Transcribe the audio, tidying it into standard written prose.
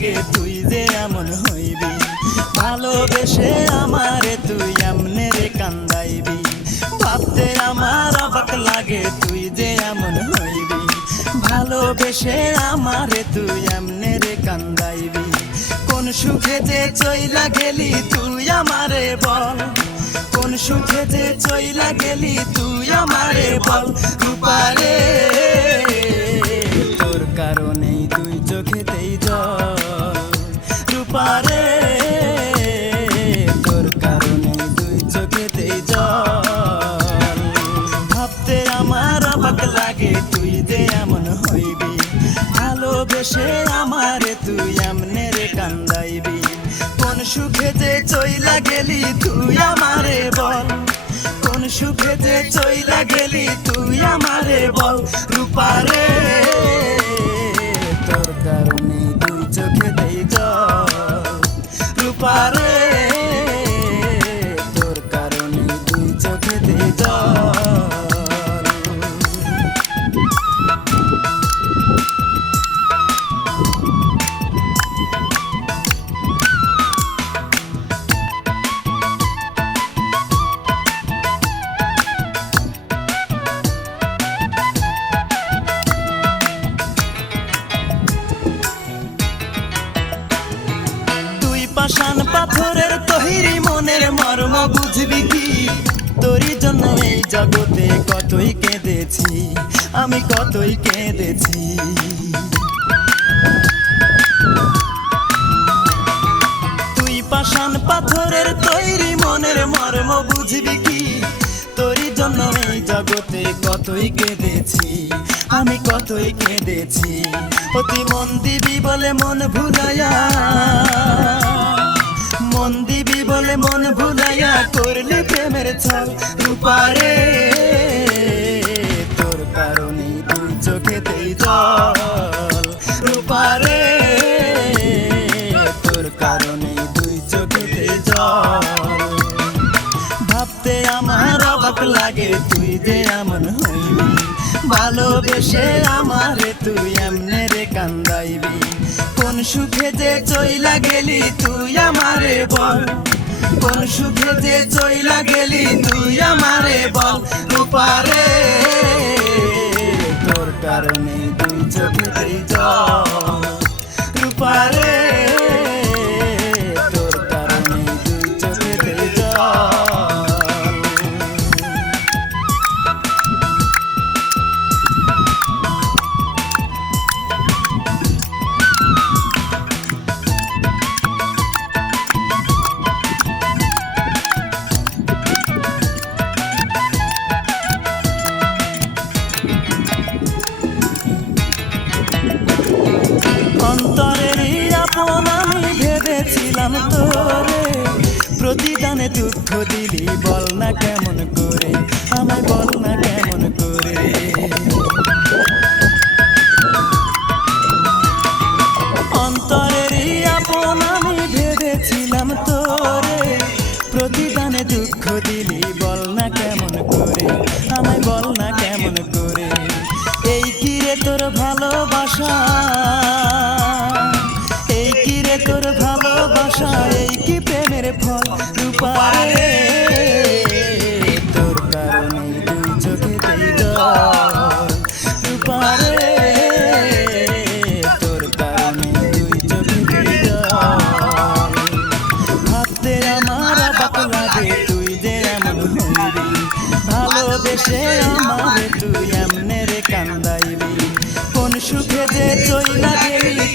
লাগে তুই যে এমন হইবি, ভালোবেসে আমারে তুই এমনে রে কান্দাইবি। ভাবতে আমার অবাক লাগে তুই যে এমন হইবি, ভালোবেসে আমারে তুই এমনে রে কান্দাইবি। কোন সুখে যে চইলা গেলি তুই আমারে বল, কোন সুখে যে চইলা গেলি তুই আমারে বল। রূপারে তোর কারণেই দুই চোখেতেই জল, রূপারে তোর কারণেই দুই চোখেতেই জল। ভাবতে আমার অবাক লাগে তুই যে এমন হইবি, ভালোবেসে আমারে তুই এমনে রে কান্দাইবি। কোন সুখে যে চইলা গেলি তুই আমারে বল, কোন সুখে যে চইলা গেলি তুই আমারে বল। রূপারে তোর কারণে দুই চোখেতেই জল, রূপারে তোর কারণে দুই চোখেতেই জল। পাষাণ পাথরের তৈরি মনের মর্ম বুঝবি কি, তোরই জন্য এই জগতে কতই কেঁদেছি, আমি কতই কেঁদেছি। তুই পাষাণ পাথরের তৈরি মনের মর্ম বুঝবি কি, তোরই জন্য এই জগতে কতই কেঁদেছি, আমি কতই কেঁদেছি। অতি মন দিবি বলে মন ভুলাইয়া, মন দিবি বলে মন ভুলাইয়া করলি প্রেমের ছল। রূপারে তোর কারণে দুই চোখেতেই জল, রূপারে তোর কারণে দুই চোখেতেই জল। ভাবতে আমার অবাক লাগে তুই যে এমন হইবি, ভালোবেসে আমারে তুই এমনে রে কান্দাইবি। কোন সুখে যে চইলা গেলি তুই আমারে বল, কোন সুখে যে চইলা গেলি তুই আমারে বল। রূপারে তোর কারণে দুই চোখেতেই জল, রূপারে তোর কারণে দুই চোখেতেই জল। অন্তরেরই আপন আমি ভেবেছিলাম তোরে, প্রতিদানে দুঃখ দিলি বল না কেমন করে, আমায় বল না কেমন করে। অন্তরেরই আপন আমি ভেবেছিলাম তোরে, প্রতিদানে দুঃখ দিলি বল না কেমন করে, আমায় বল না কেমন করে। এই কি রে তোর ভালোবাসা, এই কি রে তোর ভালোবাসা, এই কি প্রেমের ফল। রূপারে তোর কারণে দুই চোখেতেই জল, রূপারে তোর কারণে দুই চোখেতেই জল। ভাবতে আমার অবাক লাগে তুই যে এমন হইবি, ভালোবেসে আমারে তুই এমনে রে কান্দাইবি। কোন সুখে যে চইলা গেলি